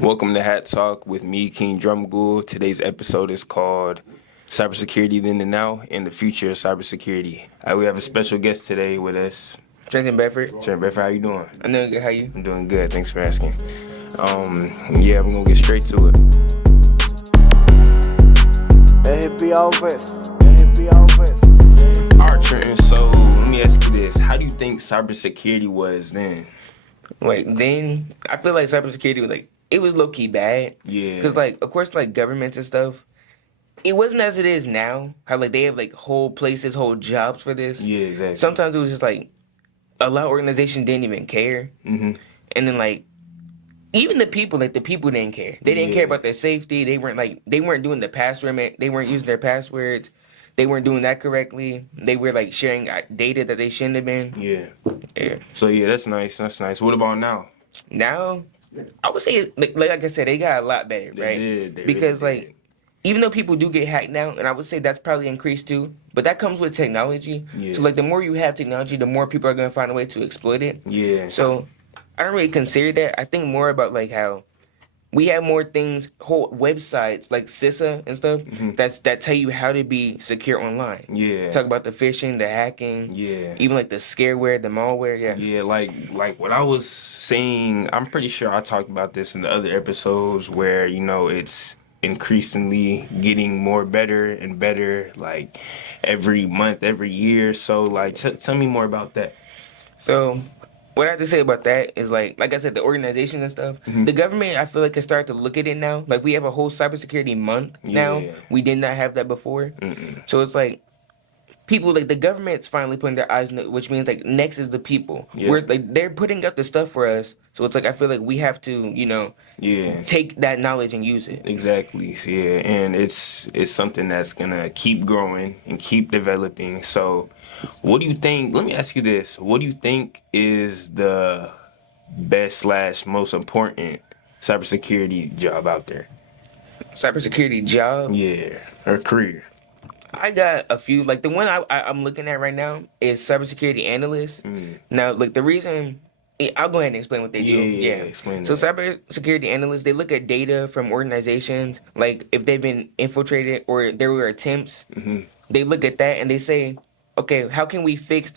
Welcome to Hat Talk with me, King Drumgoole. Today's episode is called Cybersecurity Then and Now and the Future of Cybersecurity. We have a special guest today with us. Trenton Bedford. Trenton Bedford, how you doing? I'm doing good. How you? I'm doing good. Thanks for asking. We're going to get straight to it. All right, Trenton, so let me ask you this. How do you think cybersecurity was then? Then I feel like cybersecurity was it was low key bad. Yeah. Because of course governments and stuff, it wasn't as it is now. How they have whole places, whole jobs for this. Yeah, exactly. Sometimes it was just a lot of organizations didn't even care. Mm-hmm. And then even the people didn't care. They didn't care about their safety. They weren't doing the password. They weren't using their passwords. They weren't doing that correctly. They were sharing data that they shouldn't have been. Yeah. So that's nice. That's nice. What about now? Now, I would say like I said, they got a lot better, right? They did. Because really did. even though people do get hacked now, and I would say that's probably increased too, but that comes with technology. Yeah. So the more you have technology, the more people are gonna find a way to exploit it. Yeah. So I don't really consider that. I think more about how we have more things, whole websites like Cisco and stuff that tell you how to be secure online. Yeah. Talk about the phishing, the hacking. Yeah. Even the scareware, the malware. Yeah. Yeah, like what I was saying, I'm pretty sure I talked about this in the other episodes where, it's increasingly getting more better and better, every month, every year. So tell me more about that. So what I have to say about that is like I said, the organization and stuff, the government, I feel can start to look at it now. We have a whole cybersecurity month now. Yeah. We did not have that before. So it's people, the government's finally putting their eyes on it, which means next is the people. Yeah. We're they're putting up the stuff for us. So it's I feel we have to, take that knowledge and use it. Exactly. Yeah. And it's something that's gonna keep growing and keep developing. So what do you think? Let me ask you this. What do you think is the best / most important cybersecurity job out there? Cybersecurity job? Yeah. Or career. I got a few. The one I'm looking at right now is cybersecurity analyst. Now, the reason... I'll go ahead and explain what they do. Yeah, explain So that. cybersecurity analysts, they look at data from organizations, if they've been infiltrated or there were attempts. They look at that and they say, okay, how can we fix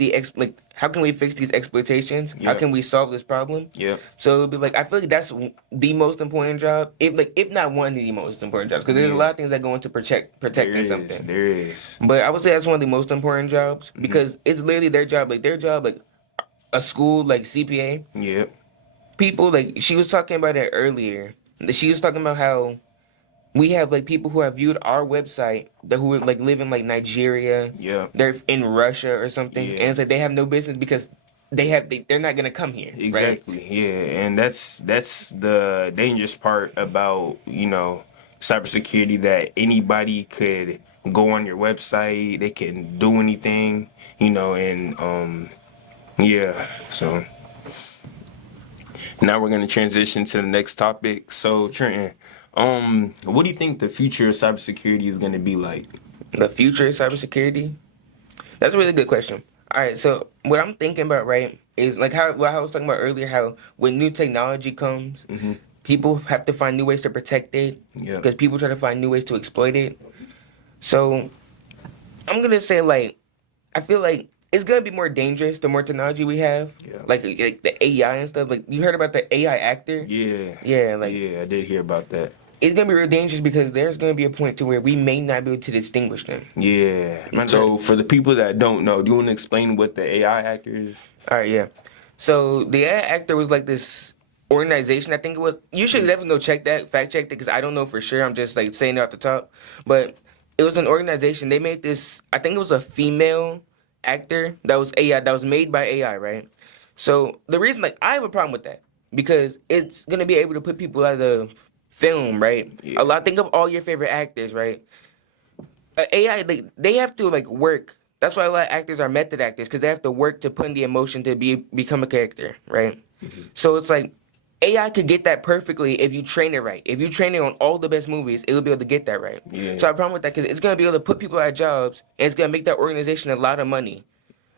how can we fix these exploitations? Yeah. How can we solve this problem? Yeah. So it'd be I feel that's the most important job, if not one of the most important jobs, because there's a lot of things that go into protect or something. There is. But I would say that's one of the most important jobs because it's literally their job, a school CPA. Yep. People she was talking about it earlier. She was talking about how we have people who have viewed our website who live in Nigeria. Yeah. They're in Russia or something, Yeah. and it's they have no business because they're not gonna come here. Exactly. Right? Yeah. And that's the dangerous part about cybersecurity, that anybody could go on your website, they can do anything, and yeah. So now we're gonna transition to the next topic. So Trenton, what do you think the future of cybersecurity is gonna be like? The future of cybersecurity? That's a really good question. All right, so what I'm thinking about, right, is how I was talking about earlier, how when new technology comes, people have to find new ways to protect it because people try to find new ways to exploit it. So I'm gonna say I feel it's gonna be more dangerous the more technology we have, like the AI and stuff. You heard about the AI actor? Yeah. Yeah, yeah, I did hear about that. It's gonna be real dangerous because there's gonna be a point to where we may not be able to distinguish them. Yeah. So for the people that don't know, do you want to explain what the AI actor is? All right, yeah. So the AI actor was this organization, I think it was. You should definitely go check that, fact check it, because I don't know for sure. I'm just saying it off the top, but it was an organization. They made this. I think it was a female actor that was AI, that was made by AI, right? So the reason I have a problem with that because it's gonna be able to put people out of the film, right? Yeah. Think of all your favorite actors, right? AI, they have to work. That's why a lot of actors are method actors, because they have to work to put in the emotion to become a character, right? So it's AI could get that perfectly if you train it right. If you train it on all the best movies, it will be able to get that right. Yeah. So I have a problem with that because it's going to be able to put people out of jobs, and it's going to make that organization a lot of money.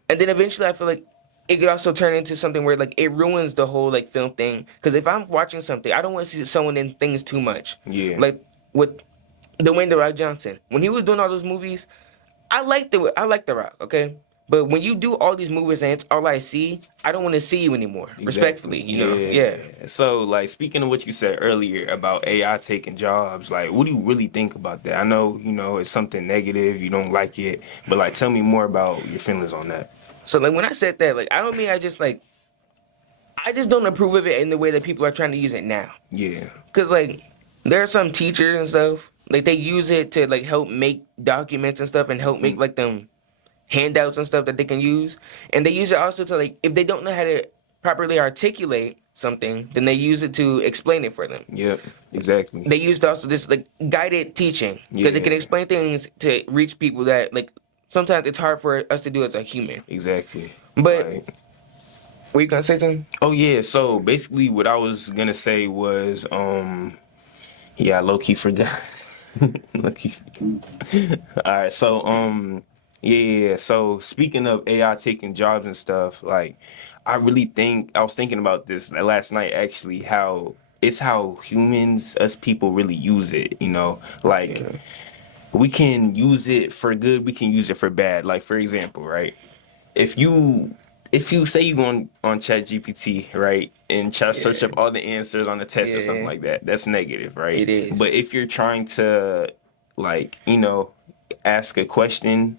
And then eventually I feel it could also turn into something where like it ruins the whole like film thing. Because if I'm watching something, I don't want to see someone in things too much. Yeah. Like with Dwayne the Rock Johnson, when he was doing all those movies, I like the Rock, okay. But when you do all these movies and it's all I see, I don't want to see you anymore. Exactly. Respectfully, you know. Yeah. So, like, speaking of what you said earlier about AI taking jobs, like, what do you really think about that? I know, it's something negative. You don't like it, but like, tell me more about your feelings on that. So like when I said that, like I don't mean I just don't approve of it in the way that people are trying to use it now. Yeah. Cause like there are some teachers and stuff like they use it to like help make documents and stuff and help make like them handouts and stuff that they can use, and they use it also to like if they don't know how to properly articulate something, then they use it to explain it for them. Yep, exactly. They used also this like guided teaching because they can explain things to reach people that like sometimes it's hard for us to do as a human. Exactly. But right. were you gonna say something? Oh yeah, so basically what I was gonna say was I low-key forgot. Low-key forgot. Alright, so yeah, so speaking of AI taking jobs and stuff, like I was thinking about this last night actually, how humans, us people really use it, like we can use it for good, we can use it for bad. Like for example, right? If you say you go on ChatGPT, right, and try to search up all the answers on the test or something like that, that's negative, right? It is. But if you're trying to like, ask a question,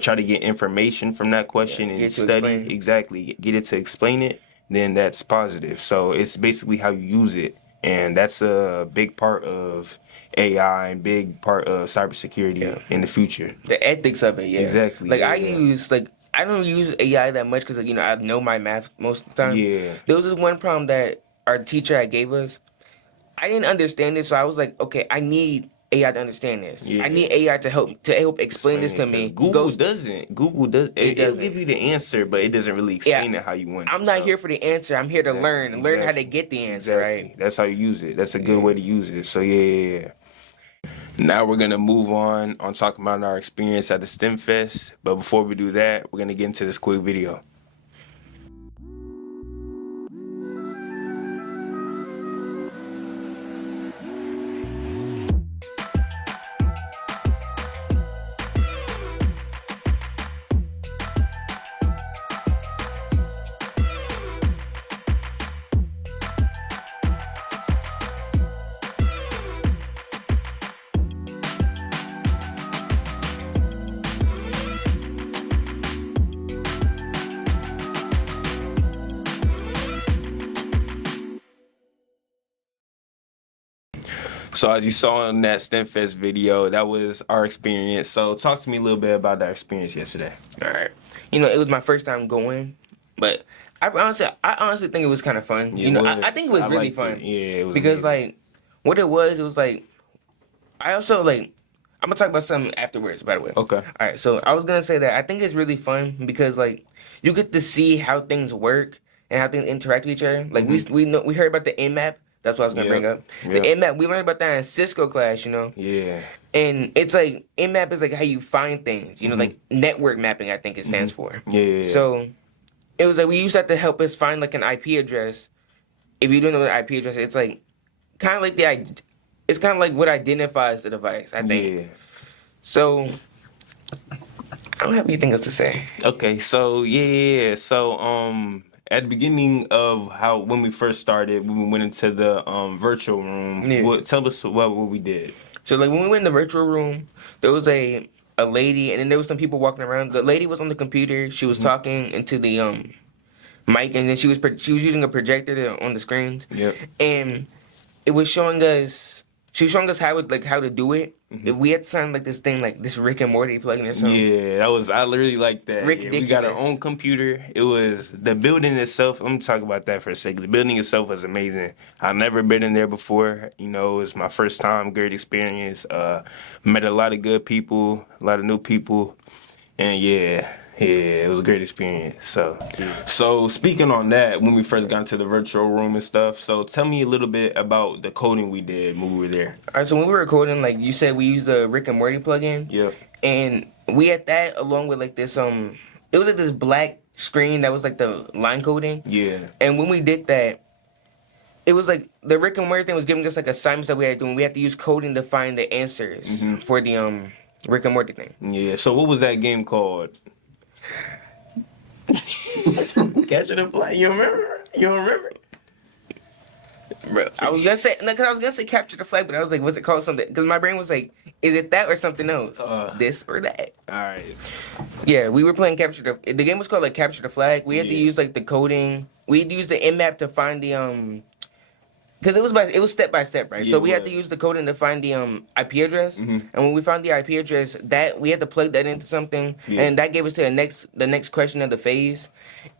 try to get information from that question and study exactly, get it to explain it, then that's positive. So it's basically how you use it. And that's a big part of AI and big part of cybersecurity in the future. The ethics of it, yeah. Exactly. Like I don't use AI that much because I know my math most of the time. Yeah. There was this one problem that our teacher had gave us. I didn't understand it, so I was like, okay, I need AI to understand this. Yeah. I need AI to help explain this to me. Google doesn't. It'll give you the answer, but it doesn't really explain it how you want it. I'm not here for the answer. I'm here to learn how to get the answer, right? That's how you use it. That's a good way to use it. So yeah. Now we're gonna move on talking about our experience at the STEM Fest. But before we do that, we're gonna get into this quick video. So as you saw in that STEM Fest video, that was our experience. So talk to me a little bit about that experience yesterday. All right. It was my first time going, but I honestly think it was kind of fun. I think it was really fun. Yeah, it was because amazing. like what it was like I also like I'm gonna talk about something afterwards. By the way. Okay. All right. So I was gonna say that I think it's really fun because like you get to see how things work and how things interact with each other. Like we heard about the Nmap. That's what I was gonna bring up. The Nmap, we learned about that in Cisco class, Yeah. And it's like Nmap is like how you find things, like network mapping. I think it stands for. Yeah. So it was like we used that to help us find like an IP address. If you don't know what an IP address is, it's like kind of like it's kind of like what identifies the device. I think. Yeah. So I don't have anything else to say. Okay. So yeah. So at the beginning of when we first started, when we went into the virtual room, tell us what we did. So like when we went in the virtual room, there was a lady, and then there was some people walking around. The lady was on the computer. She was talking into the mic, and then she was using a projector on the screens. Yep. And it was showing us. She was showing us how to do it. If we had to sign like this thing, like this Rick and Morty plugin or something. Yeah, I really like that. Ridiculous. We got our own computer. It was the building itself. Let me talk about that for a second. The building itself was amazing. I've never been in there before. It was my first time. Great experience. Met a lot of good people, a lot of new people, and yeah, it was a great experience. So speaking on that, when we first got into the virtual room and stuff, so tell me a little bit about the coding we did when we were there. All right, so when we were coding, like you said, we used the Rick and Morty plugin. Yeah. And we had that along with like this it was like this black screen that was like the line coding. Yeah. And when we did that, it was like the Rick and Morty thing was giving us like assignments that we had to do. And we had to use coding to find the answers for the Rick and Morty thing. Yeah. So what was that game called? Catching the flag. You remember? You don't remember? Bro, I was gonna say capture the flag, but I was like, what's it called? Something, because my brain was like, is it that or something else? This or that? All right. Yeah, we were playing capture the game was called like capture the flag. We had to use like the coding. We had to use the map to find the because it was step by step, right? Yeah, so we had to use the coding to find the IP address, and when we found the IP address, that we had to plug that into something, and that gave us to the next question of the phase,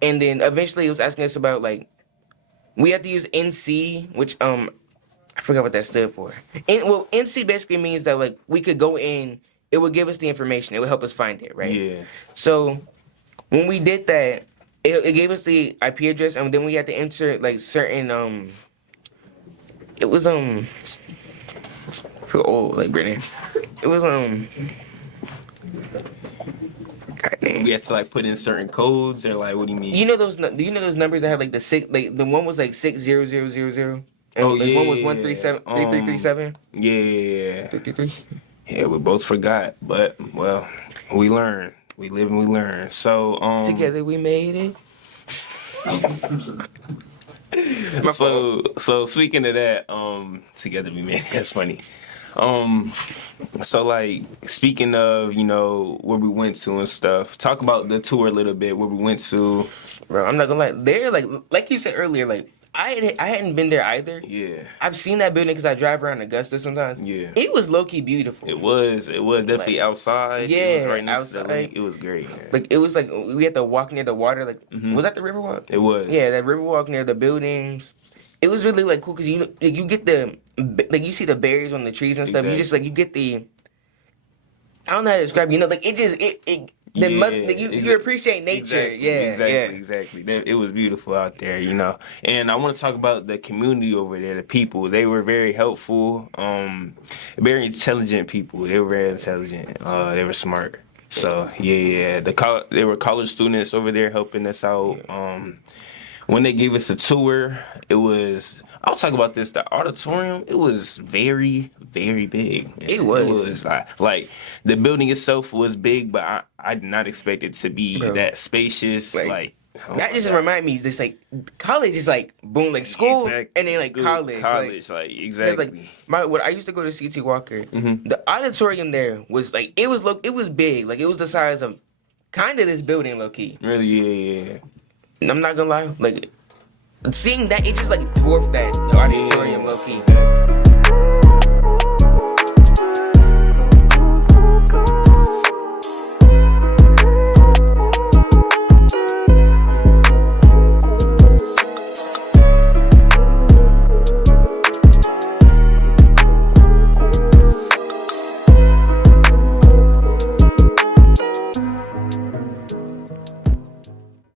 and then eventually it was asking us about like. We had to use NC, which I forgot what that stood for. NC basically means that like we could go in, it would give us the information, it would help us find it, right? Yeah. So when we did that, it gave us the IP address, and then we had to enter like certain it was I feel old like Brittany. It was God damn. We had to like put in certain codes, or like, what do you mean? Do you know those numbers that have like the six? Like the one was like 60000, and one was 137 Yeah. 333. Yeah, we both forgot, but well, we learn. We live and we learn. So Together we made it. So speaking of that, together we made it. That's funny. So like speaking of, where we went to and stuff, talk about the tour a little bit, where we went to. Bro, I'm not gonna lie. They're like you said earlier, like I hadn't been there either. Yeah. I've seen that building because I drive around Augusta sometimes. Yeah. It was low key beautiful. It was definitely outside. Yeah, it was right next to outside. the lake. It was great. Like it was like we had to walk near the water. Like was that the river walk? It was. Yeah, that river walk near the buildings. It was really like cool because you get the you see the berries on the trees and stuff. Exactly. You just you get the. I don't know how to describe it. Like it just you appreciate nature. Exactly. It was beautiful out there, And I want to talk about the community over there, the people. They were very helpful, very intelligent people. They were very intelligent. They were smart. So yeah. They were college students over there helping us out. When they gave us a tour, I'll talk about this. The auditorium, it was very, very big. It was. It was like the building itself was big, but I did not expect it to be that spacious. That just remind me, just like college is like boom, like school, and then like college. Exactly. When I used to go to CT Walker, the auditorium there was like it was big, like it was the size of kind of this building, low key. Really, yeah. And I'm not gonna lie, like seeing that, it just like dwarfed that auditorium, low key.